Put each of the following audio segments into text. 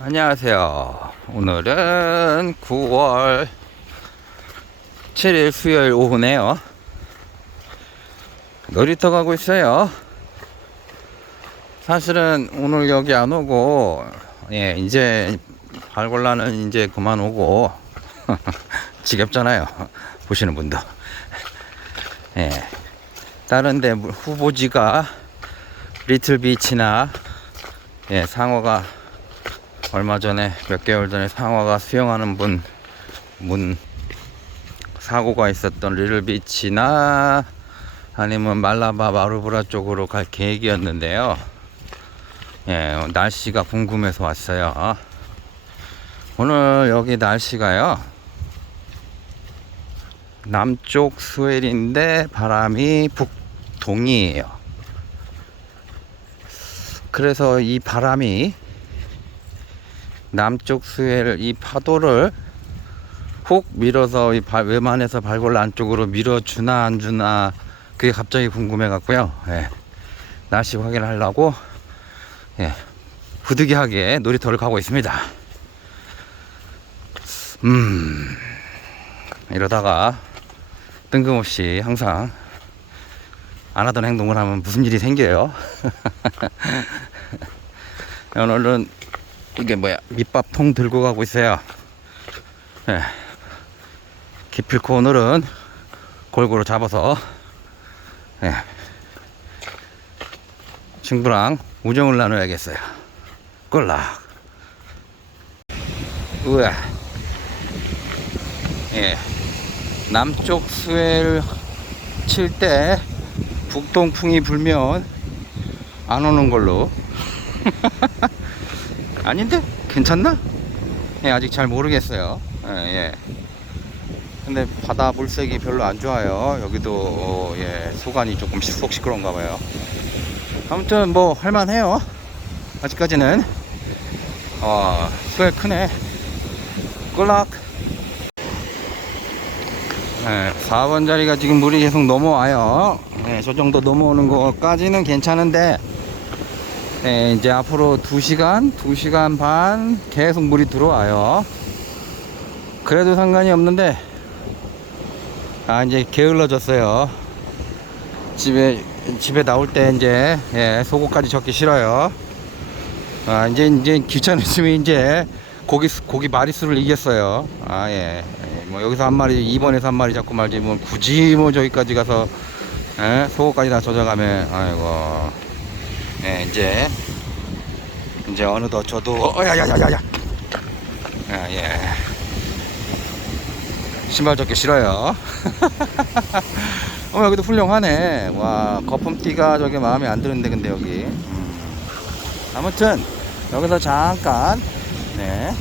안녕하세요. 오늘은 9월 7일 수요일 오후네요. 놀이터 가고 있어요. 사실은 오늘 여기 안 오고, 예, 이제 발골라는 이제 그만 오고, 지겹잖아요. 보시는 분도. 예. 다른데 후보지가 리틀 비치나, 예, 상어가 얼마 전에 몇 개월 전에 상어가 수영하는 분 문 사고가 있었던 리틀비치나 아니면 말라바 마루브라 쪽으로 갈 계획이었는데요. 예, 날씨가 궁금해서 왔어요. 오늘 여기 날씨가요. 남쪽 스웰인데 바람이 북동이에요. 그래서 이 바람이 남쪽 수해를 이 파도를 훅 밀어서 이 발, 외만에서 발골 안쪽으로 밀어주나 안 주나 그게 갑자기 궁금해 갖고요. 예. 날씨 확인을 하려고 예. 부득이하게 놀이터를 가고 있습니다. 음 이러다가 뜬금없이 항상 안 하던 행동을 하면 무슨 일이 생겨요. 오늘은 이게 뭐야 밑밥통 들고 가고 있어요 예. 기필코 오늘은 골고루 잡아서 예. 친구랑 우정을 나눠야겠어요 꼴락 우와 예. 남쪽 수해를 칠 때 북동풍이 불면 안 오는 걸로 아닌데? 괜찮나? 예, 아직 잘 모르겠어요. 예, 예. 근데 바다 물색이 별로 안 좋아요. 여기도, 어, 예, 소관이 조금 속 시끄러운가 봐요. 아무튼 뭐, 할만해요. 아직까지는. 어, 수액 크네. 꿀락. 예, 4번 자리가 지금 물이 계속 넘어와요. 예, 저 정도 넘어오는 거까지는 괜찮은데, 네, 이제 앞으로 2시간, 2시간 반 계속 물이 들어와요. 그래도 상관이 없는데, 아, 이제 게을러졌어요. 집에, 집에 나올 때 이제, 예, 속옷까지 젖기 싫어요. 아, 이제, 이제 귀찮으시면 이제 고기, 수- 고기 마리수를 이겼어요. 아, 예. 예, 뭐 여기서 한 마리, 2번에서 한 마리 잡고 말지, 뭐 굳이 뭐 저기까지 가서, 예, 속옷까지 다 젖어가면, 아이고. 예, 이제 이제 어느덧 저도 어야야야야야. 아, 예. 신발 젖기 싫어요. 어 여기도 훌륭하네. 와 거품띠가 저게 마음에 안 드는데 근데 여기. 음. 아무튼 여기서 잠깐 네.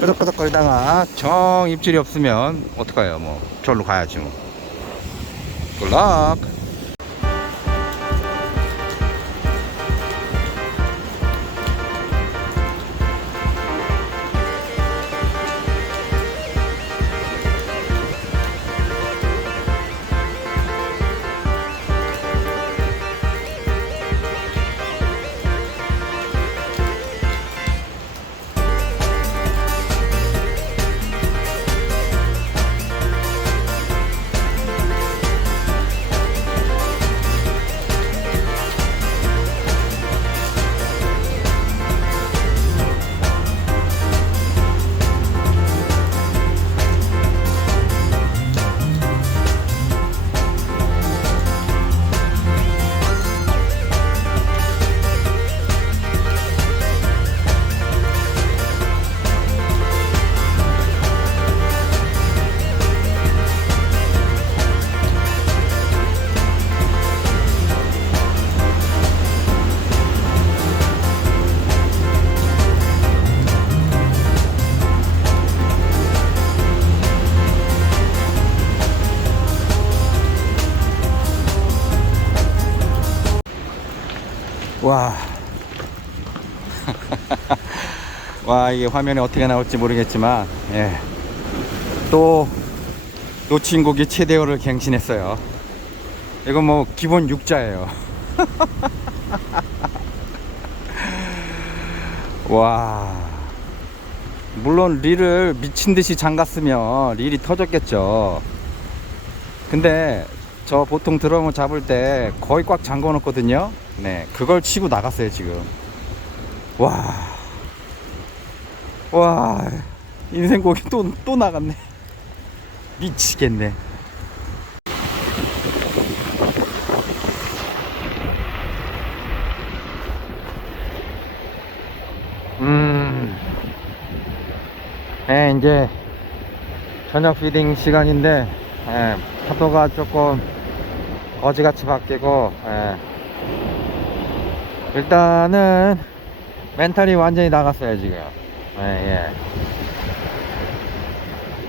끄덕끄덕거리다가 정 입질이 없으면 어떡해요 뭐. 절로 가야지 뭐. 굿락 와. 와, 이게 화면에 어떻게 나올지 모르겠지만, 예. 또, 놓친 고기 최대어를 갱신했어요. 이거 뭐, 기본 육자예요. 와. 물론 릴을 미친 듯이 잠갔으면 릴이 터졌겠죠. 근데 저 보통 드럼을 잡을 때 거의 꽉 잠궈 놓거든요. 네, 그걸 치고 나갔어요 지금. 와, 와, 인생 고기 또 또 나갔네. 미치겠네. 음, 네, 이제 저녁 피딩 시간인데, 예, 파도가 조금 어지같이 바뀌고, 예. 일단은 멘탈이 완전히 나갔어요, 지금. 예, 예.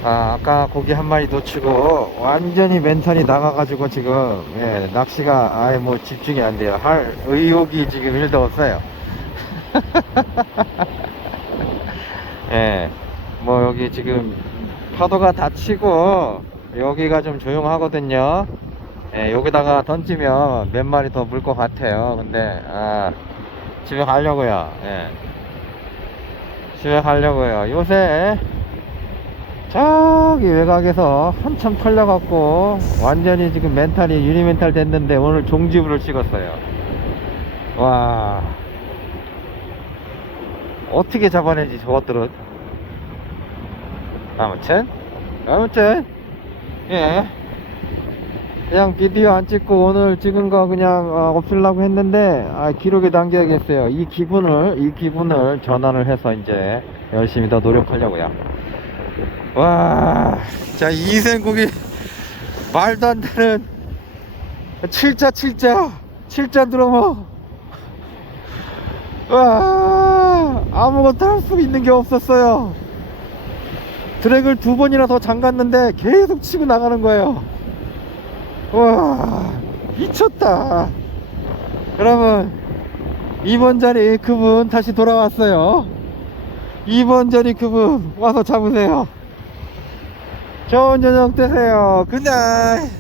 아, 아까 고기 한 마리 놓치고 완전히 멘탈이 나가가지고 지금, 예, 낚시가 아예 뭐 집중이 안 돼요. 할 의욕이 지금 1도 없어요. 예, 뭐 여기 지금 파도가 닫히고 여기가 좀 조용하거든요. 예, 여기다가 던지면 몇 마리 더 물 것 같아요. 근데 아, 집에 가려고요. 예, 집에 가려고요. 요새 저기 외곽에서 한참 털려갖고 완전히 지금 멘탈이 유니 멘탈 됐는데 오늘 종지부를 찍었어요. 와. 어떻게 잡아내지 저것들은 아무튼 아무튼 예 그냥 비디오 안 찍고 오늘 찍은 거 그냥 어, 없애려고 했는데 아, 기록에 남겨야겠어요. 이 기분을 이 기분을 전환을 해서 이제 열심히 더 노력하려고요. 와 자 이생국이 말도 안 되는 7자 7자 7자 드러머 와 아무것도 할 수 있는 게 없었어요. 드랙을 두 번이나 더 잠갔는데 계속 치고 나가는 거예요 와 미쳤다. 여러분 이번 자리 그분 다시 돌아왔어요. 이번 자리 그분 와서 잡으세요. 좋은 저녁 되세요. 굿나잇